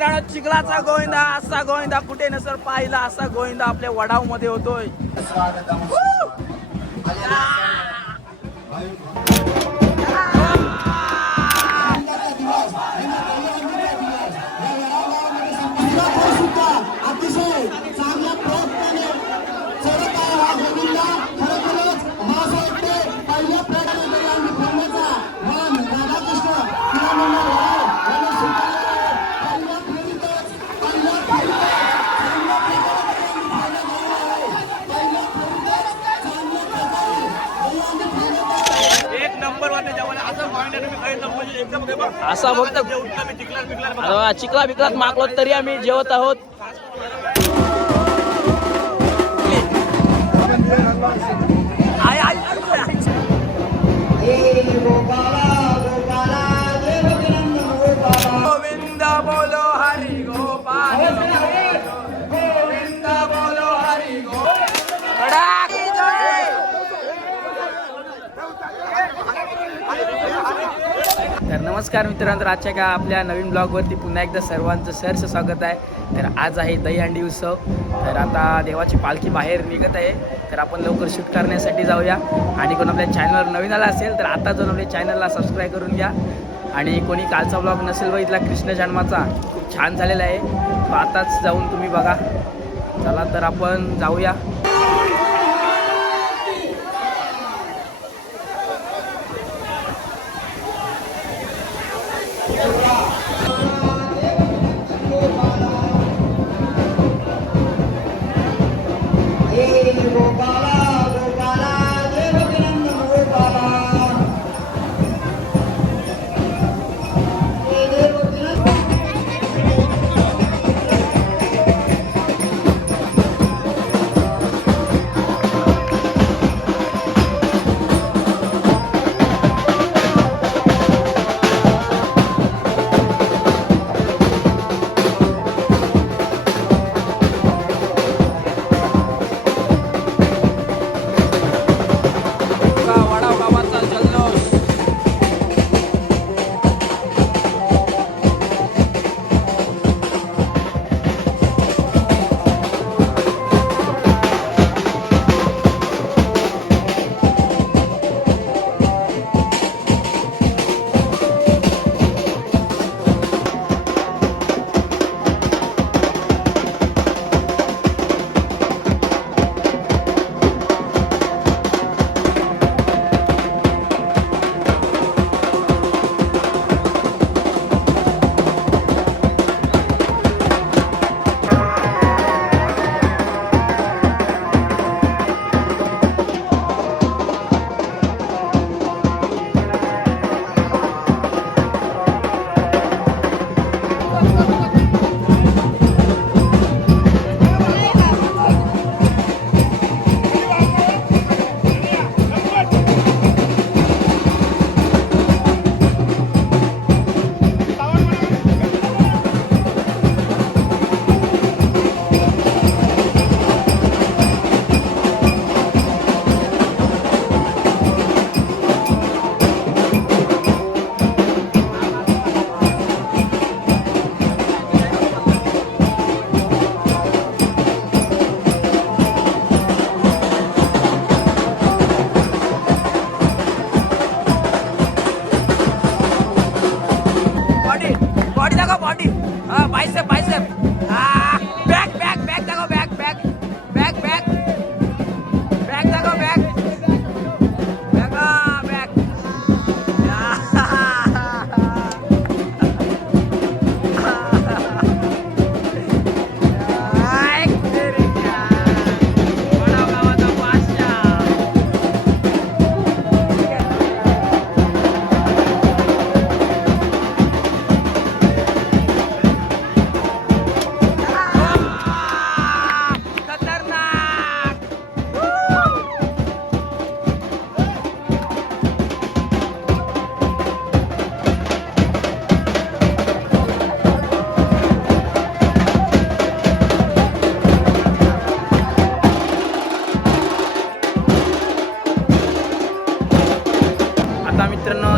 चिखलाचा गोविंदा असा गोविंदा कुठे नसर पाहिला असा गोविंदा आपल्या वडाव मध्ये होतोय. असा फक्त चिखला बिकलात मागलो तरी आम्ही जेवत आहोत. गोविंद बोलो हरि गोपाल गोविंद बोलो हरि गोपाल. तर नमस्कार मित्रांनो, आजच्या का आपल्या नवीन ब्लॉगवरती पुन्हा एकदा सर्वांचं सहर्ष स्वागत आहे. तर आज आहे दहीहंडी उत्सव. तर आता देवाची पालखी बाहेर निघत आहे. तर आपण लवकर शूट करण्यासाठी जाऊया. आणि कोण आपल्या चॅनलवर नवीन आला असेल तर आता जाऊन आपल्या चॅनलला सबस्क्राईब करून घ्या. आणि कोणी कालचा ब्लॉग नसेल बघितला कृष्ण जन्माचा, खूप छान झालेला आहे. तो आताच जाऊन तुम्ही बघा. चला तर आपण जाऊया.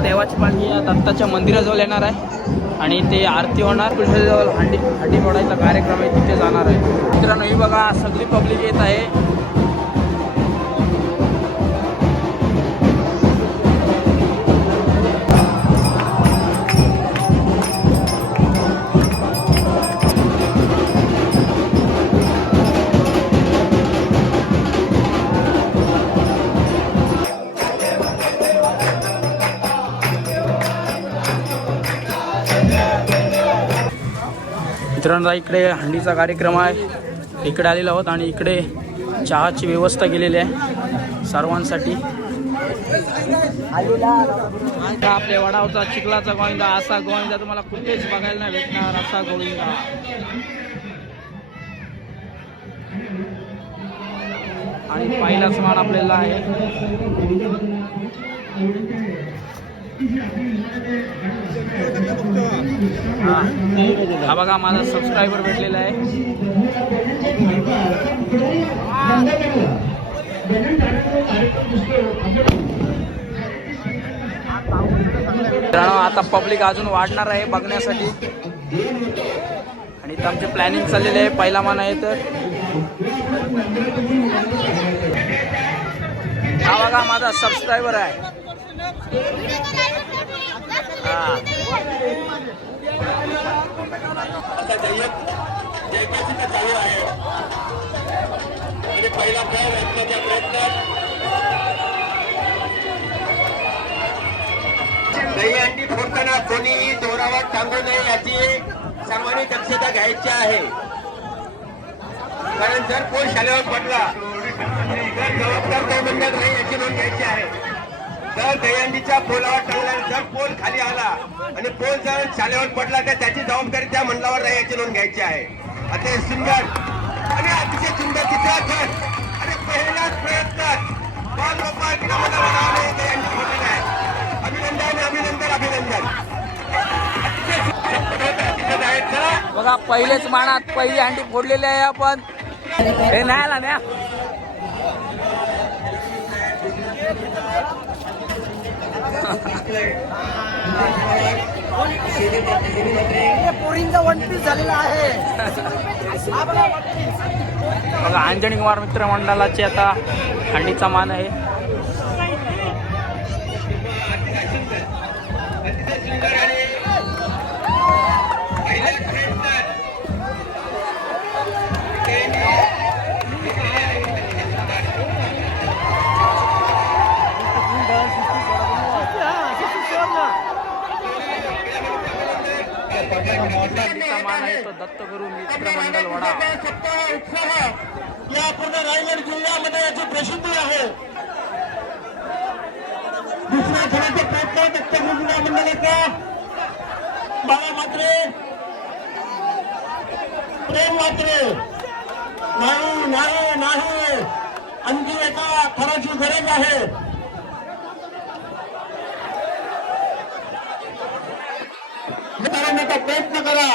देवाची पालखी या दत्ताच्या मंदिराजवळ येणार आहे. आणि ते आरती होणार जवळ हंडी फोडायचा कार्यक्रम आहे तिथे जाणार आहे. मित्रांनो ही बघा सगळी पब्लिक येत आहे. मित्रांनो इकडे हंडीचा कार्यक्रम आहे. इकडे आलेलो आहोत आणि इकडे चहाची व्यवस्था केलेली आहे सर्वांसाठी. आपल्या वडावचा चिखलाचा गोविंदा असा गोविंदा तुम्हाला कुठेच बघायला नाही भेटणार. असा गोविंदा आणि पहिलाच मान आपल्याला आहे. हा बघा माझा सबस्क्रायबर भेटलेला आहे. आता पब्लिक अजून वाढणार आहे बघण्यासाठी आणि आमचे प्लॅनिंग चाललेले आहे. पहिला मान आहे तर हा बघा माझा सबस्क्रायबर आहे. दही अंडी फोडताना कोणीही दोरावर टांगू नये याची सर्वांनी दक्षता घ्यायची आहे. कारण जर पोल शालेवर पडला तर जबाबदार तो मंडळ नाही याची नोंद घ्यायची आहे. जर दहीहंडीच्या पोलावर टांगला जर पोल खाली आला आणि पोल जर शालेवर पडला तर त्याची जबाबदारी त्या मंडळावर नाही याची नोंद घ्यायची आहे. अतिशय सुंदर आणि अतिशय सुंदर चित्रात आणि पहिल्याच प्रयत्नात अभिनंदन अभिनंदन अभिनंदन. बघा पहिलेच मानात पहिली हंडी फोडलेली आहे आपण. हे नाही आला ना पोरींचा वन पीस झालेला आहे. बघा अंजनी कुमार मित्र मंडळाची आता हंडीचा मान आहे. मान आहे तो दत्तगुरु मित्र मंडळ वडा. या पूर्ण रायगड जिल्ह्यामध्ये याची प्रसिद्धी आहे. दुसऱ्या खेळाचा प्रयत्न दत्तगुरु मंडळाचा बाळा मात्रे प्रेम मात्रे नाही नाही नाही आणखी एका थराची गरज आहे. करण्याचा प्रयत्न करा.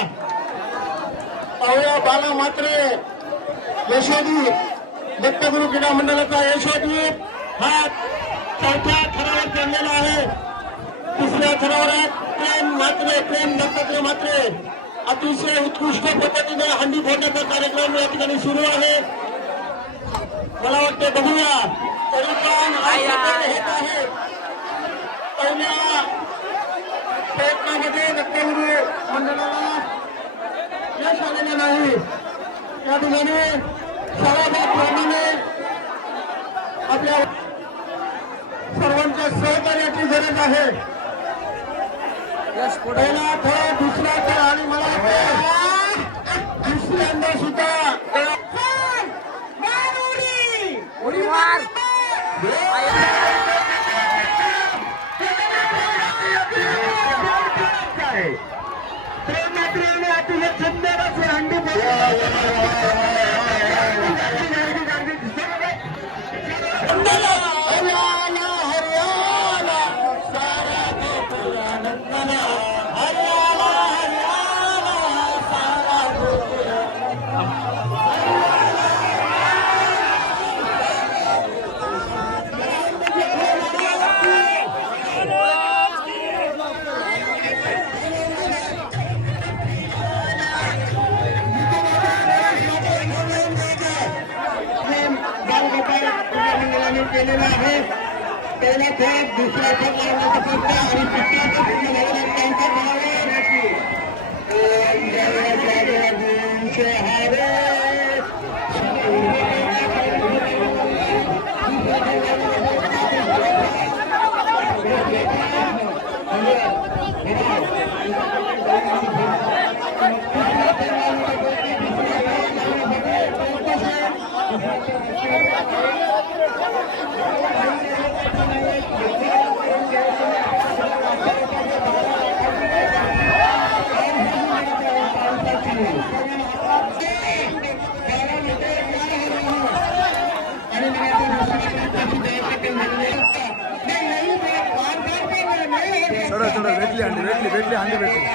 पाहूया बाला मात्रे यशोदीप दत्तगुरु क्रीडा मंडळाचा यशोदीप हा चौथ्या थरावर चढलेला आहे. तिसऱ्या थरावर प्रेम मात्रे प्रेम दत्तात्रय मात्रे अतिशय उत्कृष्ट पद्धतीने हंडी फोडण्याचा कार्यक्रम या ठिकाणी सुरू आहे. मला वाटते बघूया तरी पण हेत आहे. पहिल्या प्रयत्नामध्ये दत्तगुरु मंडळाला यश आलेलं नाही. या ठिकाणी सर्वांप्रमाणे आपल्या सर्वांच्या सहकार्याची गरज आहे. पहिला थर दुसरा थर आणि मला दुसऱ्यांदा सुद्धा उडी मार. प्रेमात्रेने अतिशय सुंदर असे हंडी हरियाणा हरियाणा सारा हरियाणा हरियाणा झालेला आहे. पहिला खेळ दुसरा खेळ लावण्याचा प्रयत्न आणि तिसरा खेळ पूर्ण झालेला त्यांच्या नावावर चढ चढ भेटली हंडी भेटली.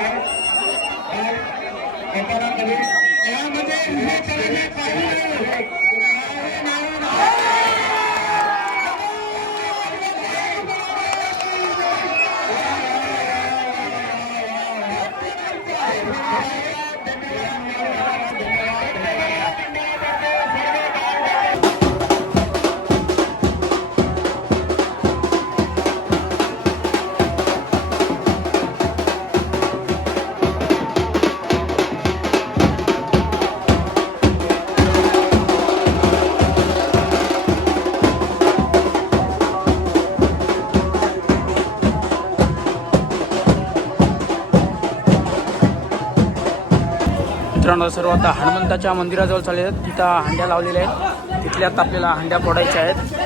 मित्रांनो सर्व आता हनुमंताच्या मंदिराजवळ चालले आहेत. तिथं हांड्या लावलेल्या आहेत. तिथल्या आता आपल्याला हांड्या फोडायच्या आहेत.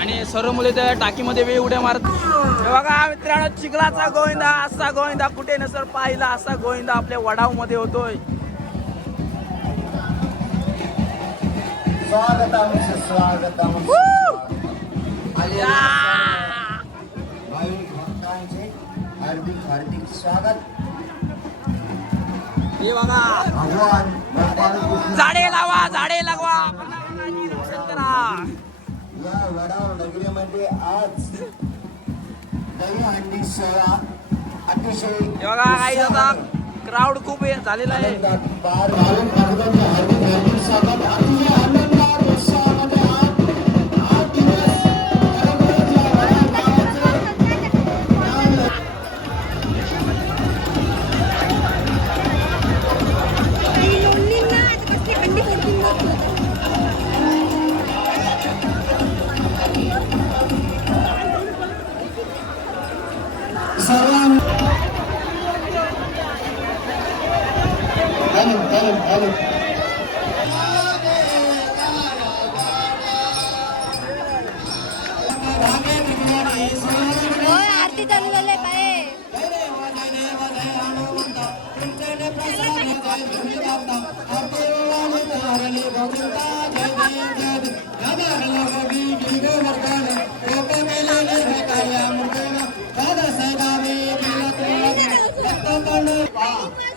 आणि सर्व मुले त्या टाकीमध्ये वेळ उड्या मारत. हे बघा मित्रांनो, चिखलाचा गोविंदा, असा गोविंदा कुठे नसर पाहिला, असा गोविंदा आपल्या वडाव मध्ये होतोय. स्वागतम सुस्वागतम भाविक भक्तांचे हार्दिक हार्दिक स्वागत. हे बघा भगवान भगवान झाडे लावा, झाडे लागवा, दर्शन करा. या वडाव नगरीमध्ये आज दहीहंडी सोहळा अतिशय हे बघा काही आता क्राऊड खूप झालेला आहे. आनंदात पार घालून भक्तांचे हार्दिक हार्दिक स्वागत. अतिशय आनंदात उत्साहामध्ये आठ दिवस खरोखरच या वडाव गावाचं हॅलो आरती चालू झाली काय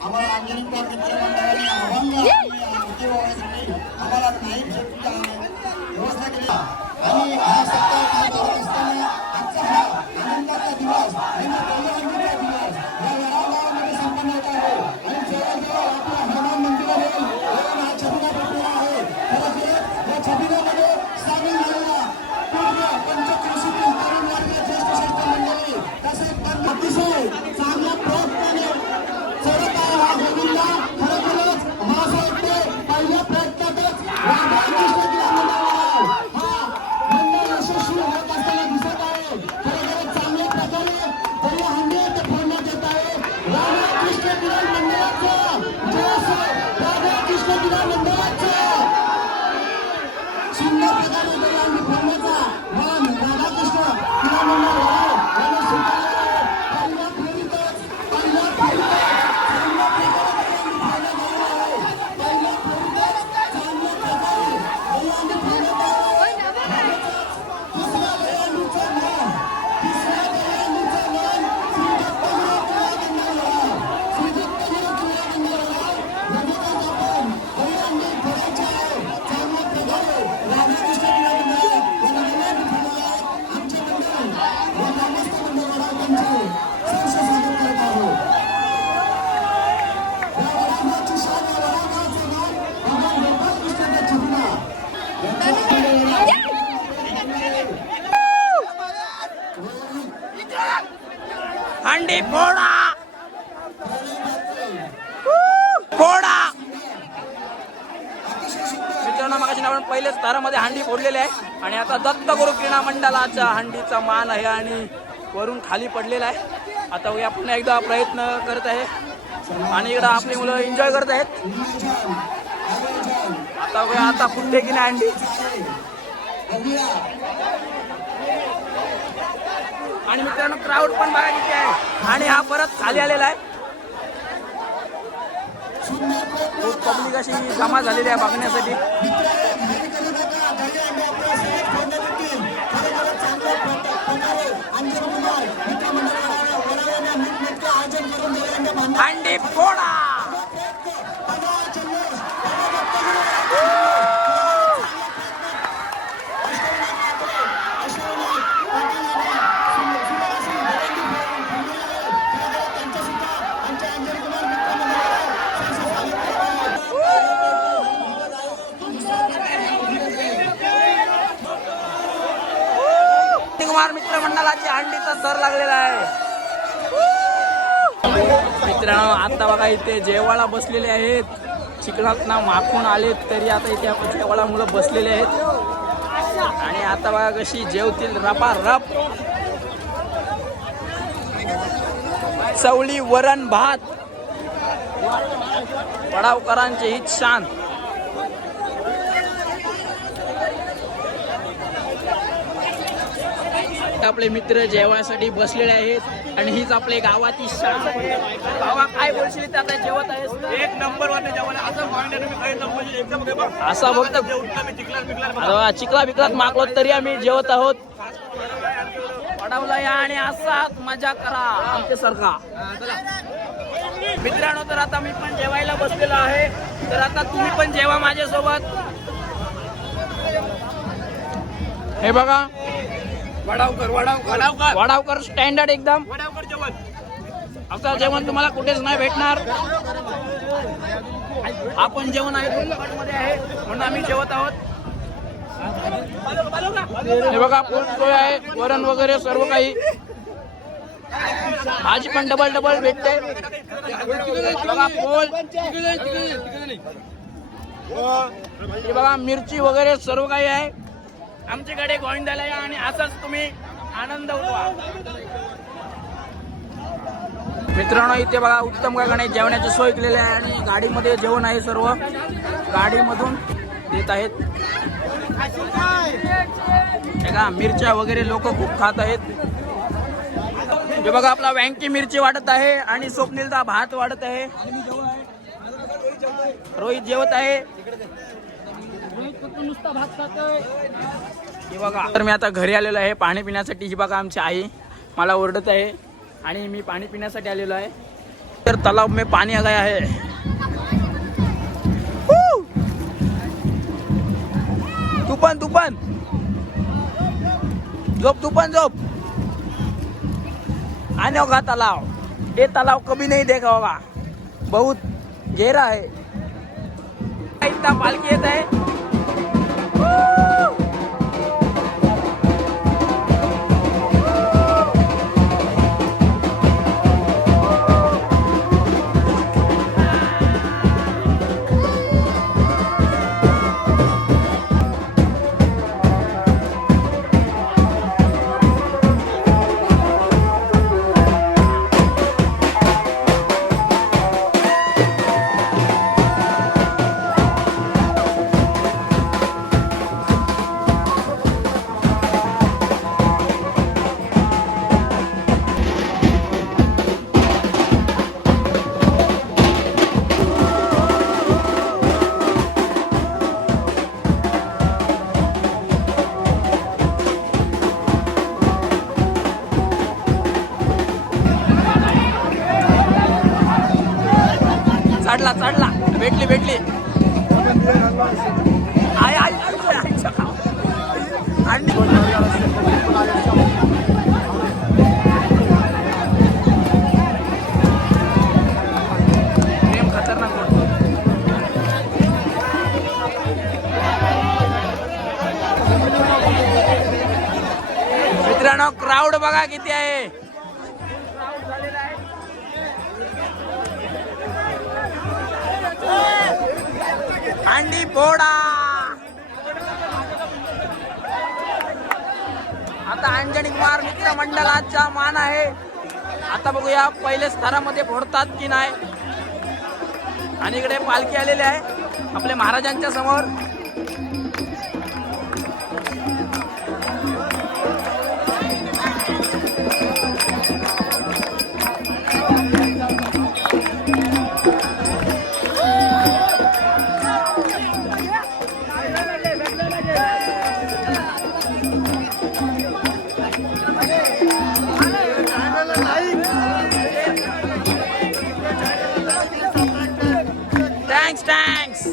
आम्हाला अंजनीच्या मित्रमंडळाने अभंग आम्हाला नाही व्यवस्था केली आणि हा सप्ताह पार करत असताना आजचा हा आनंदाचा दिवस म्हणजे दहीहंडीचा दिवस या वडाव गावामध्ये संपन्न होत आहे. आणि जवळजवळ आपल्या हनुमान मंदिरावरून हा छबिना पेटलेला आहे. खरोखरच या छबिनामध्ये सामील झालेला पूर्ण पंचक्रोशीतील तरुण वर्ग, ज्येष्ठ श्रेष्ठ मंडळी तसेच अतिशय चांगल्या प्रयत्नाने चढत आहे हा गोविंदा. खरोखरच माझं वाटते पहिल्या प्रयत्नातच राधाकृष्ण तिला मंडळ हा मंडळ यशस्वी होत असताना दिसत आहे. खरोखरच चांगल्या प्रकारे दहीहंडी ते फोडण्यात येत आहे. राधाकृष्ण तिला मंडळाचं जय असो, राधाकृष्ण तिला मंडळाचं सुंदर प्रकारे दहीहंडी फोडण्याचा मान राधाकृष्ण तिला मंडळ याने स्वीकारला आहे. पहिल्या फेरीतच चांगल्या प्रकारे दहीहंडी फोडण्यात आलेली आहे. पहिल्या फेरीतच चांगल्या प्रकारे दहीहंडी फोडण्यात आलेली आहे. तिसऱ्या दहीहंडीचं मान श्री दत्तगिरी क्रीडा मंडळाला, श्री दत्तगिरी क्रीडा मंडळाला लगेचच आपण दहीहंडी फोडायची आहे. चांगल्या प्रकारे राधाकृष्ण क्रीडा मंडळ यांनी दहीहंडी फोडली आहे. आमचे मंडळ व ग्रामस्थ मंडळ वडाव त्यांचे सहर्ष स्वागत करत आहोत. या वडावाची शान, या वडावाचं मान भगवान गोपाळकृष्णाचा छबिना हंडी फोडा, फोडा. मित्रांनो, मगाशी आपण पहिलेच तारामध्ये हंडी फोडलेली आहे आणि आता दत्तगुरु क्रीडा मंडळाच्या हंडीचा मान आहे आणि वरून खाली पडलेला आहे. आता बघूया पुन्हा एकदा प्रयत्न करत आहे आणि इकडं आपली मुलं एन्जॉय करत आहेत. आता बघूया आता फुटते की नाही हंडी. आणि मित्रांनो, क्राऊड पण बघा किती आहे आणि हा परत खाली आलेला आहे. खूप पब्लिक अशी जमा झालेली आहे बघण्यासाठी. हंडी फोडा. कुमार मित्र मंडळाची हंडीचा दर लागलेला आहे. मित्रांनो, आता बघा इथे जेवायला बसलेले आहेत. चिखलात ना माखून आलेत तरी आता इथे आपण जेवायला मुलं बसलेले आहेत आणि आता बघा कशी जेवतील रपारप. चवळी, वरण, भात, वडावकरांचे हित शान. आपले मित्र जेवणासाठी बसलेले आहेत आणि हीच आपले गावाची शाळा आहे. बाबा काय बोलशील ते आता जेवत आहेस एक नंबर वर जेवण असं मागण्या तुम्ही काही नंबर एकदम असा फक्त आता चिखला बिकलात मागलो तरी आम्ही जेवत आहोत. पडावला या आणि असाच मजा करा आमच्यासारखा. मित्रांनो तर आता मी पण जेवायला बसलेलो आहे. तर आता तुम्ही पण जेवा माझ्यासोबत. हे बघा वडावकर स्टँडर्ड एकदम. असं जेवण तुम्हाला कुठेच नाही भेटणार. आपण जेवण आहे मध्ये आहे म्हणून आम्ही जेवत आहोत. हे बघा फुल सोय आहे, वरण वगैरे सर्व काही. भाजी पण डबल भेटते. बघा पोल, हे बघा मिरची वगैरे सर्व काही आहे. आमच्याकडे गोविंदाला या आणि असाच तुम्ही आनंद उठवा. मित्रांनो इथे बघा उत्तम काकाने जेवणाची सोय केलेली आहे आणि गाडीमध्ये जेवण आहे. सर्व गाडीमधून देत आहेत. बघा मिरच्या वगैरे लोक खूप खात आहेत. हे बघा आपला वँकी मिरची वाढत आहे आणि स्वप्नीलचा भात वाढत आहे. रोहित जेवत आहे. नुसता भात खातोय. हे बघा तर मी आता घरी आलेलो आहे पाणी पिण्यासाठी. ही बघा आमची आई मला ओरडत आहे आणि मी पाणी पिण्यासाठी आलेलो आहे. तर तलाव में पाणी आ गया है. तू पण झोप. आने होगा तालाव. ये तालाव कभी नहीं देखा होगा, बहुत गहरा है. इतना पालखी येत आहे. चढला भेटली. मित्रांनो क्राऊड बघा किती आहे. अंडी फोडा. आता अंजनी कुमार मित्र मंडळाचा मान आहे. आता बघूया पहिले स्तरामध्ये फोडतात की नाही. आणि इकडे पालखी आलेली आहे आपल्या महाराजांच्या समोर. थँक्स.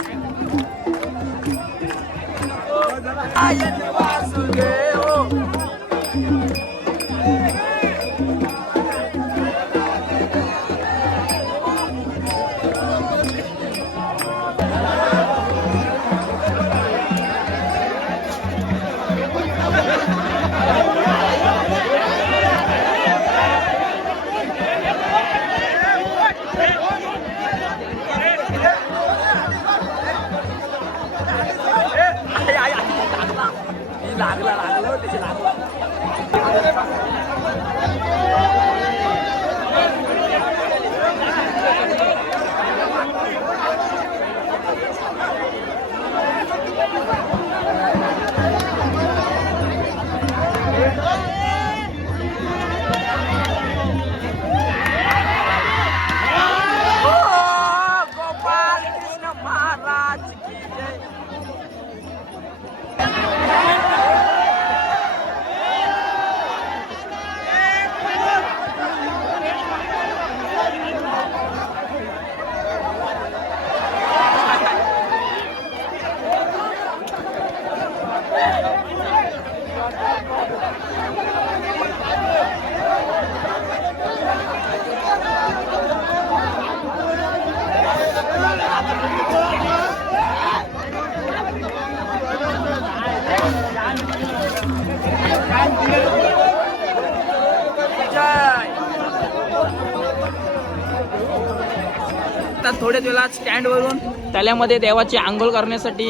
आता थोड्याच वेळात स्टँडवरून तल्यामध्ये देवाची आंघोळ करण्यासाठी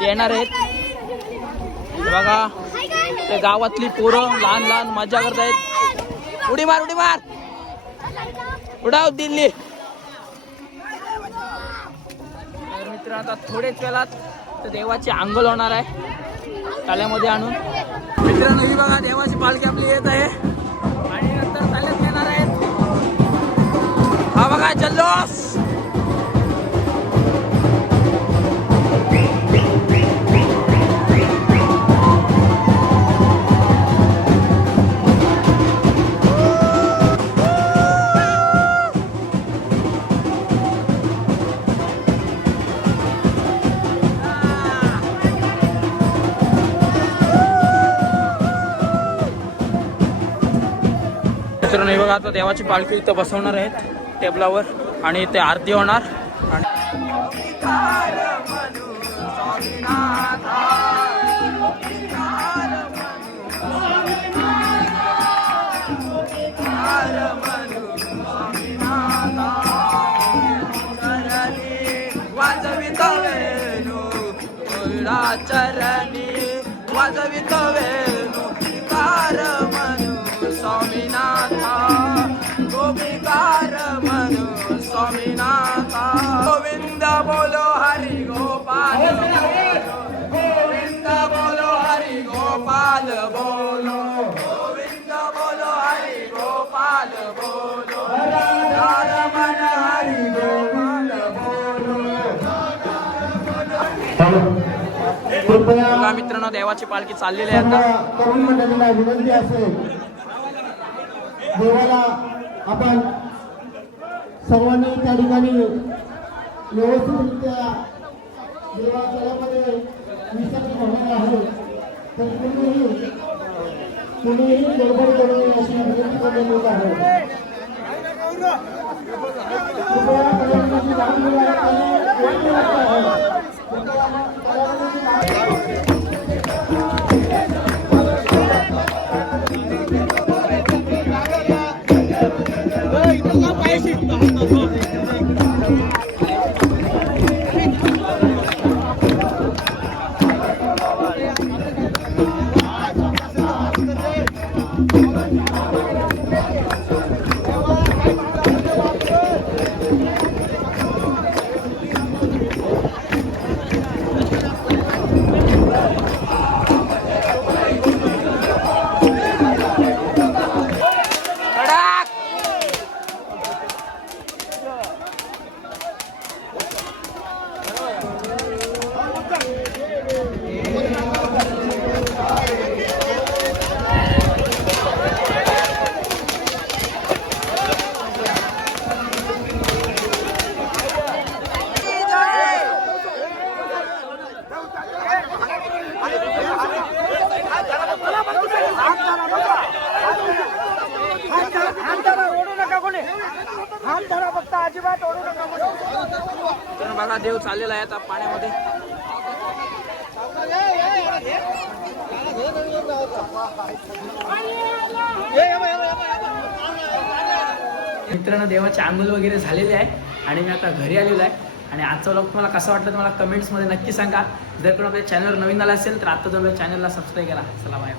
येणार आहेत. हे बघा ते गावातली पोरं लहान लहान मजा करतायत. उडी मार उडी मार उडाव दिल्ली. तर मित्र आता थोड्याच वेळात तर देवाची आंघोळ होणार आहे तल्यामध्ये आणून. मित्रांनो ही बघा देवाची पालखी आपली येत आहे आणि नंतर तल्यात येणार आहेत. हा बघा जल्लोष. मित्रांनो हे बघा आता देवाची पालखी इथं बसवणार आहेत टेबलावर आणि इथे आरती होणार. वाजवित वेणू चरणी वाजवित वेणू कार म्हणू स्वामीनाथा गोपिकार म्हणू स्वामीनाथा. गोविंद बोलो हरी गोपाल गोविंद बोलो हरी गोपाल बोलो गोविंद बोलो हरी गोपाल बोलो रमण हरी गोपाल बोलो. बघा मित्रांनो देवाची पालखी चाललेली आहे आता. तरुण मंडळीला विनंती असेल देवाला आपण सर्वांनी त्या ठिकाणी व्यवस्थितरित्या देवालयामध्ये विसर्जन होणार आहे. तर कुणीही गडबड करू नये अशी विनंती करण्यात आहे. कृपया पर्यावरणाची जाणीव आहे. तर बघा देव चाललेला आहे आता पाण्यामध्ये. मित्रांनो देवाची आंघोळ वगैरे झालेली आहे आणि मी आता घरी आलेलो आहे. आणि आजचा व्लॉग तुम्हाला कसा वाटलं मला कमेंट्समध्ये नक्की सांगा. जर कोण आपल्या चॅनलवर नवीन आला असेल तर आता आपल्या चॅनलला सबस्क्राईब करा. चला बाय.